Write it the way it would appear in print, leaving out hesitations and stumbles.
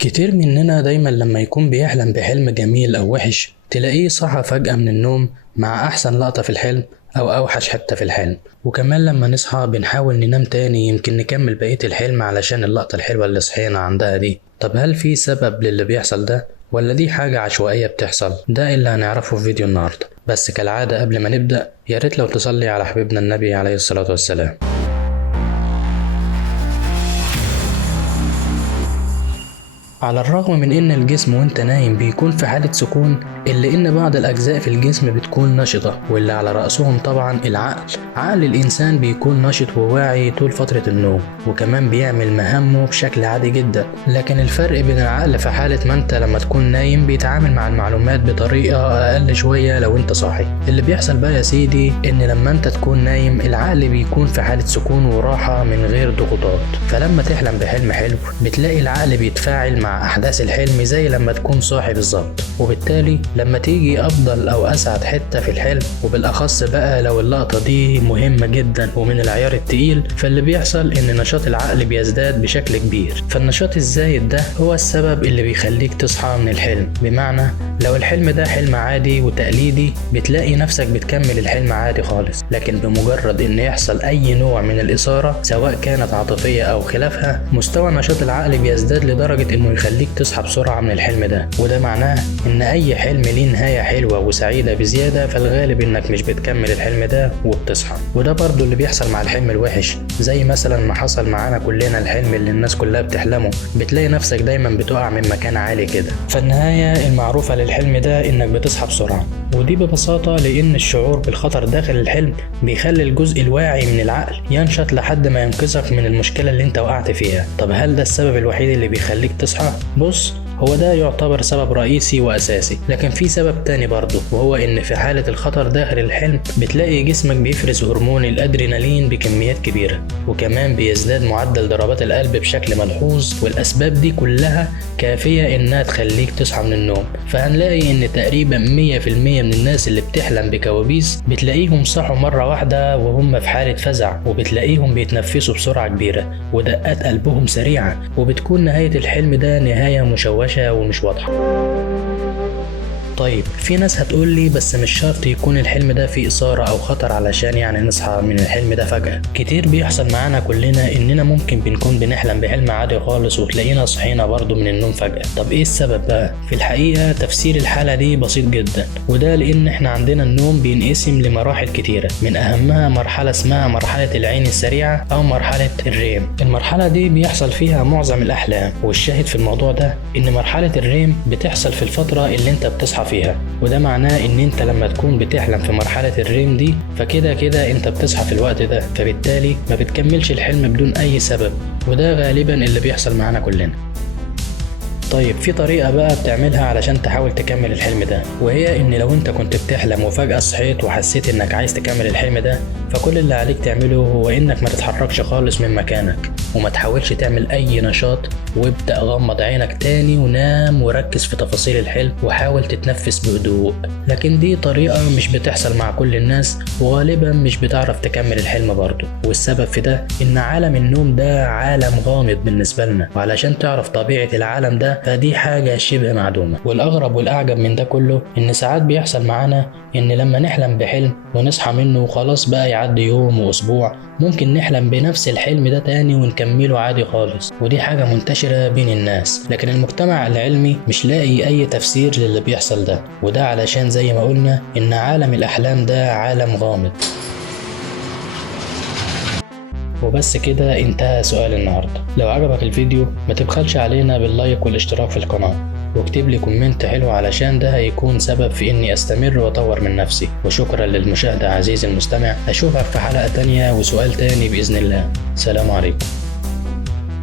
كتير مننا دايما لما يكون بيحلم بحلم جميل أو وحش تلاقيه صحى فجأة من النوم مع أحسن لقطة في الحلم أو أوحش حتة في الحلم، وكمان لما نصحى بنحاول ننام تاني يمكن نكمل بقية الحلم علشان اللقطة الحلوة اللي صحينا عندها دي. طب هل في سبب للي بيحصل ده ولا دي حاجة عشوائية بتحصل؟ ده اللي هنعرفه في فيديو النهاردة، بس كالعادة قبل ما نبدأ ياريت لو تصلي على حبيبنا النبي عليه الصلاة والسلام. على الرغم من ان الجسم وانت نايم بيكون في حالة سكون، الا ان بعض الاجزاء في الجسم بتكون نشطة، واللي على رأسهم طبعا العقل. عقل الانسان بيكون نشط وواعي طول فترة النوم، وكمان بيعمل مهامه بشكل عادي جدا. لكن الفرق بين العقل في حالة ما انت لما تكون نايم بيتعامل مع المعلومات بطريقة اقل شوية لو انت صاحي. اللي بيحصل بقى يا سيدي ان لما انت تكون نايم العقل بيكون في حالة سكون وراحة من غير ضغوطات، فلما تحلم بحلم حلو بتلاقي العقل بيتفاعل مع أحداث الحلم زي لما تكون صاحي بالظبط، وبالتالي لما تيجي أفضل أو أسعد حتة في الحلم، وبالأخص بقى لو اللقطة دي مهمة جدا ومن العيار التقيل، فاللي بيحصل إن نشاط العقل بيزداد بشكل كبير. فالنشاط الزايد ده هو السبب اللي بيخليك تصحى من الحلم. بمعنى لو الحلم ده حلم عادي وتقليدي بتلاقي نفسك بتكمل الحلم عادي خالص، لكن بمجرد إن يحصل أي نوع من الإثارة سواء كانت عاطفية أو خلافها، مستوى نشاط العقل بيزداد لدرجة إنه يخليك تصحى بسرعة من الحلم ده. وده معناه ان اي حلم ليه نهاية حلوة وسعيدة بزيادة فالغالب انك مش بتكمل الحلم ده وبتصحى. وده برضو اللي بيحصل مع الحلم الوحش، زي مثلا ما حصل معانا كلنا الحلم اللي الناس كلها بتحلمه، بتلاقي نفسك دايما بتقع من مكان عالي كده. فالنهاية المعروفة للحلم ده انك بتصحى بسرعة، ودي ببساطة لان الشعور بالخطر داخل الحلم بيخلي الجزء الواعي من العقل ينشط لحد ما ينقذك من المشكلة اللي انت وقعت فيها. طب هل ده السبب الوحيد اللي بيخليك تصحى؟ بص، هو ده يعتبر سبب رئيسي وأساسي، لكن في سبب تاني برضه، وهو إن في حالة الخطر داخل الحلم بتلاقي جسمك بيفرز هرمون الأدرينالين بكميات كبيرة، وكمان بيزداد معدل ضربات القلب بشكل ملحوظ، والأسباب دي كلها كافية إنها تخليك تصحى من النوم. فهنلاقي إن تقريبا 100% من الناس اللي بتحلم بكوابيس بتلاقيهم صحوا مرة واحدة وهم في حالة فزع، وبتلاقيهم بيتنفسوا بسرعة كبيرة ودقات قلبهم سريعة، وبتكون نهاية الحلم ده نهاية مشوشة ومش واضحة. طيب في ناس هتقولي بس مش شرط يكون الحلم ده فيه إثارة أو خطر علشان يعني نصحى من الحلم ده فجأة. كتير بيحصل معانا كلنا إننا ممكن بنكون بنحلم بحلم عادي خالص وتلاقينا صحينا برضو من النوم فجأة. طب إيه السبب بقى؟ في الحقيقة تفسير الحالة دي بسيط جدا، وده لأن إحنا عندنا النوم بينقسم لمراحل كتيرة، من أهمها مرحلة اسمها مرحلة العين السريعة أو مرحلة الريم. المرحلة دي بيحصل فيها معظم الأحلام، والشاهد في الموضوع ده إن مرحلة الريم بتحصل في الفترة اللي أنت بتصحى فيها، وده معناه ان انت لما تكون بتحلم في مرحلة الريم دي فكده كده انت بتصحى في الوقت ده، فبالتالي ما بتكملش الحلم بدون اي سبب، وده غالبا اللي بيحصل معانا كلنا. طيب في طريقة بقى بتعملها علشان تحاول تكمل الحلم ده، وهي ان لو انت كنت بتحلم وفجأة صحيت وحسيت انك عايز تكمل الحلم ده، فكل اللي عليك تعمله هو انك ما تتحركش خالص من مكانك وما تحاولش تعمل اي نشاط، وابدأ غمض عينك تاني ونام وركز في تفاصيل الحلم وحاول تتنفس بهدوء. لكن دي طريقة مش بتحصل مع كل الناس، وغالبا مش بتعرف تكمل الحلم برضه، والسبب في ده ان عالم النوم ده عالم غامض بالنسبة لنا، وعلشان تعرف طبيعة العالم ده فدي حاجة شبه معدومة. والأغرب والأعجب من ده كله إن ساعات بيحصل معانا إن لما نحلم بحلم ونصحى منه وخلاص بقى يعدي يوم وأسبوع، ممكن نحلم بنفس الحلم ده تاني ونكمله عادي خالص، ودي حاجة منتشرة بين الناس. لكن المجتمع العلمي مش لاقي أي تفسير للي بيحصل ده، وده علشان زي ما قلنا إن عالم الأحلام ده عالم غامض. وبس كده انتهى سؤال النهاردة. لو عجبك الفيديو ما تبخلش علينا باللايك والاشتراك في القناة، واكتب لي كومنت حلو علشان ده هيكون سبب في اني استمر واطور من نفسي. وشكرا للمشاهدة عزيزي المستمع، اشوفك في حلقة تانية وسؤال تاني بإذن الله. سلام عليكم.